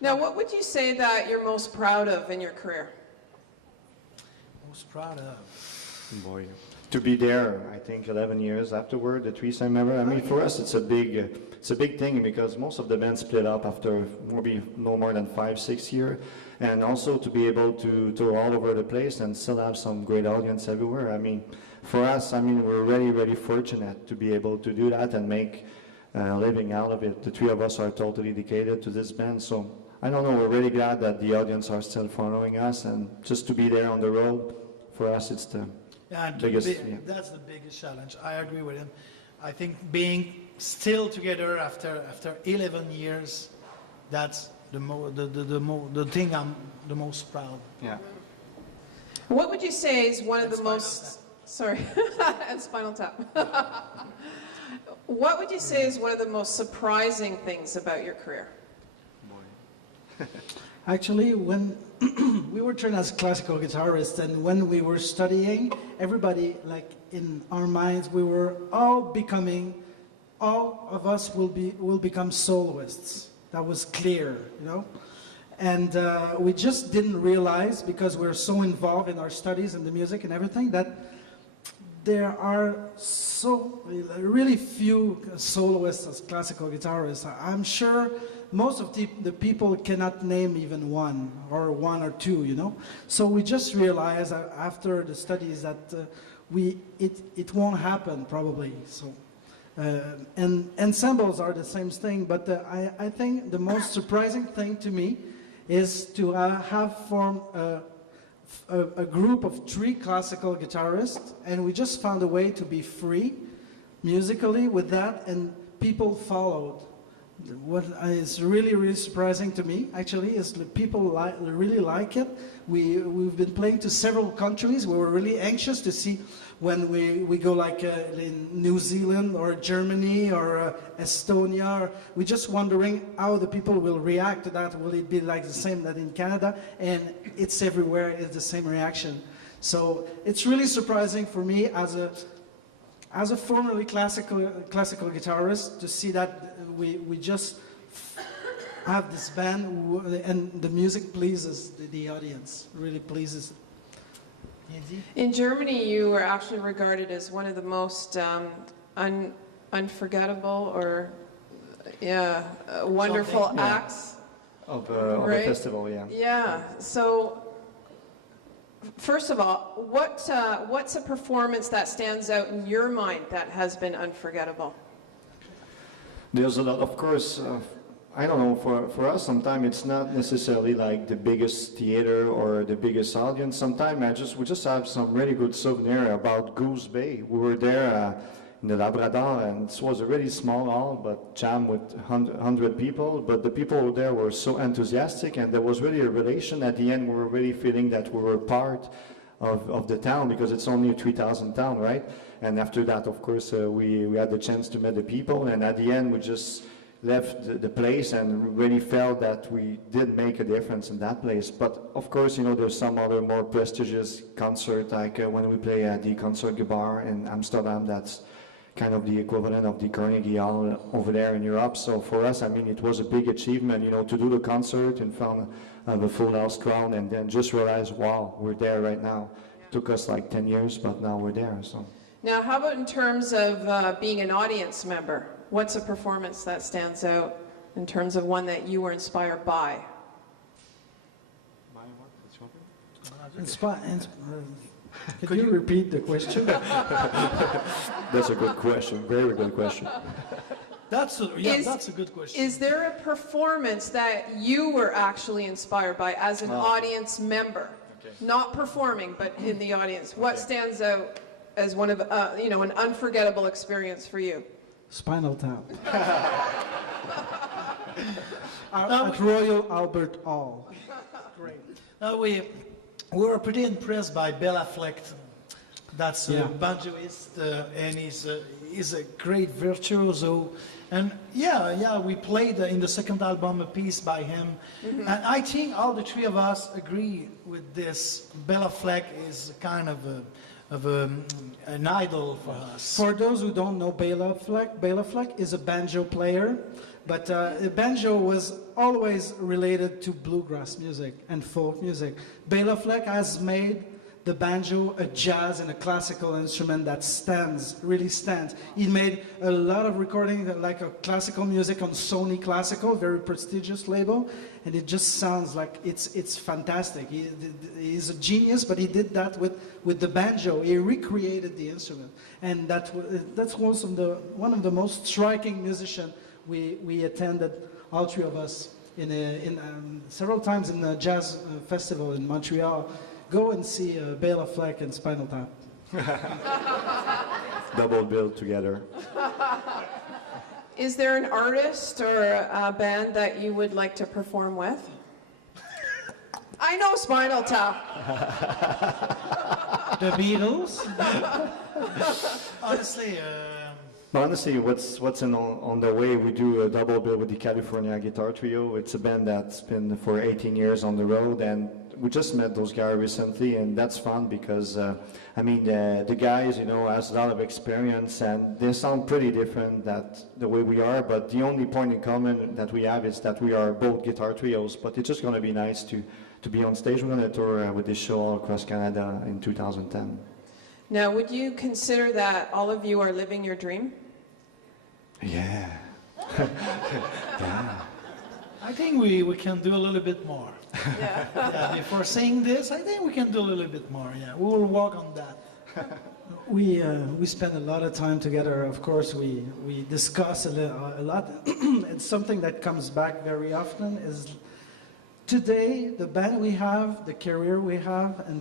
Now, what would you say that you're most proud of in your career? Most proud of? Boy, to be there, I think 11 years afterward, the three-time member. I mean, for us, it's a big thing because most of the bands split up after maybe no more than 5-6 years, and also to be able to tour all over the place and still have some great audience everywhere. I mean, for us, I mean, we're really fortunate to be able to do that and make a living out of it. The three of us are totally dedicated to this band, so I don't know, we're really glad that the audience are still following us, and just to be there on the road, for us, it's the biggest. That's the biggest challenge. I agree with him. I think being still together after 11 years, that's the thing I'm the most proud of. Yeah. What would you say is one of the most... Sorry, and Spinal Tap. What would you say is one of the most surprising things about your career? Actually, when we were trained as classical guitarists, and when we were studying, everybody, like in our minds, we were all of us will become soloists. That was clear, you know? And we just didn't realize, because we're so involved in our studies and the music and everything, that there are so really few soloists as classical guitarists. I'm sure most of the people cannot name even one or two, you know. So we just realized after the studies that it won't happen probably. So and ensembles are the same thing, but I think the most surprising thing to me is to have formed a group of 3 classical guitarists, and we just found a way to be free musically with that, and people followed. What is really surprising to me, actually, is that people really like it. We've been playing to several countries. We were really anxious to see when we go like in New Zealand or Germany or Estonia. We're just wondering how the people will react to that. Will it be like the same that in Canada? And it's everywhere, it's the same reaction. So it's really surprising for me as a formerly classical guitarist to see that we just have this band and the music pleases the audience, really pleases. In Germany, you were actually regarded as one of the most unforgettable or wonderful acts of a festival, yeah. Yeah. So, first of all, what's a performance that stands out in your mind that has been unforgettable? There's a lot, of course. I don't know, for us, sometimes it's not necessarily like the biggest theater or the biggest audience. Sometimes we just have some really good souvenir about Goose Bay. We were there in the Labrador, and it was a really small hall, but jammed with 100 people. But the people there were so enthusiastic, and there was really a relation. At the end, we were really feeling that we were part of the town, because it's only a 3,000 town, right? And after that, of course, we had the chance to meet the people, and at the end, we just left the place and really felt that we did make a difference in that place. But of course, you know, there's some other more prestigious concert, like when we play at the Concertgebouw in Amsterdam. That's kind of the equivalent of the Carnegie Hall over there in Europe. So for us, I mean, it was a big achievement, you know, to do the concert in front of a full house crowd, and then just realize, wow, we're there right now. It took us like 10 years, but now we're there. So. Now, how about in terms of being an audience member? What's a performance that stands out in terms of one that you were inspired by? Could you repeat the question? That's a good question. Very good question. That's a good question. Is there a performance that you were actually inspired by as an audience member? Okay. Not performing, but in the audience. What stands out as one of, you know, an unforgettable experience for you? Spinal Tap. At Royal Albert Hall. Great. Now we were pretty impressed by Bela Fleck. That's a banjoist, and he's a great virtuoso. And we played in the second album a piece by him. Mm-hmm. And I think all the 3 of us agree with this. Bela Fleck is kind of an idol for us. For those who don't know Bela Fleck is a banjo player But the banjo was always related to bluegrass music and folk music. Bela Fleck has made the banjo a jazz and a classical instrument that stands, really stands. He made a lot of recording like a classical music on Sony Classical, very prestigious label, and it just sounds like it's fantastic. He's a genius, but he did that with the banjo. He recreated the instrument, and that's one of the most striking musicians we attended, all three of us, several times in the jazz festival in Montreal. Go and see Bela Fleck and Spinal Tap. Double bill together. Is there an artist or a band that you would like to perform with? I know Spinal Tap. The Beatles. Honestly, what's on the way, we do a double bill with the California Guitar Trio. It's a band that's been for 18 years on the road, and we just met those guys recently, and that's fun because, the guys, has a lot of experience, and they sound pretty different the way we are, but the only point in common that we have is that we are both guitar trios, but it's just going to be nice to be on stage. We're going to tour with this show all across Canada in 2010. Now, would you consider that all of you are living your dream? Yeah. Yeah. I think we can do a little bit more. Yeah. Yeah, before saying this, I think we can do a little bit more. Yeah, we will work on that. We spend a lot of time together. Of course, we discuss a lot. And something that comes back very often is today the band we have, the career we have, and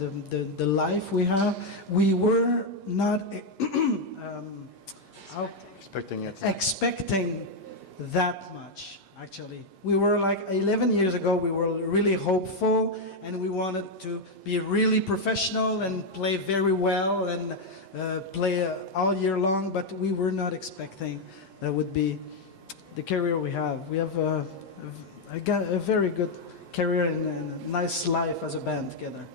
the life we have. We were not expecting that much. Actually, we were like 11 years ago, we were really hopeful and we wanted to be really professional and play very well and play all year long, but we were not expecting that would be the career we have. We have a very good career and a nice life as a band together.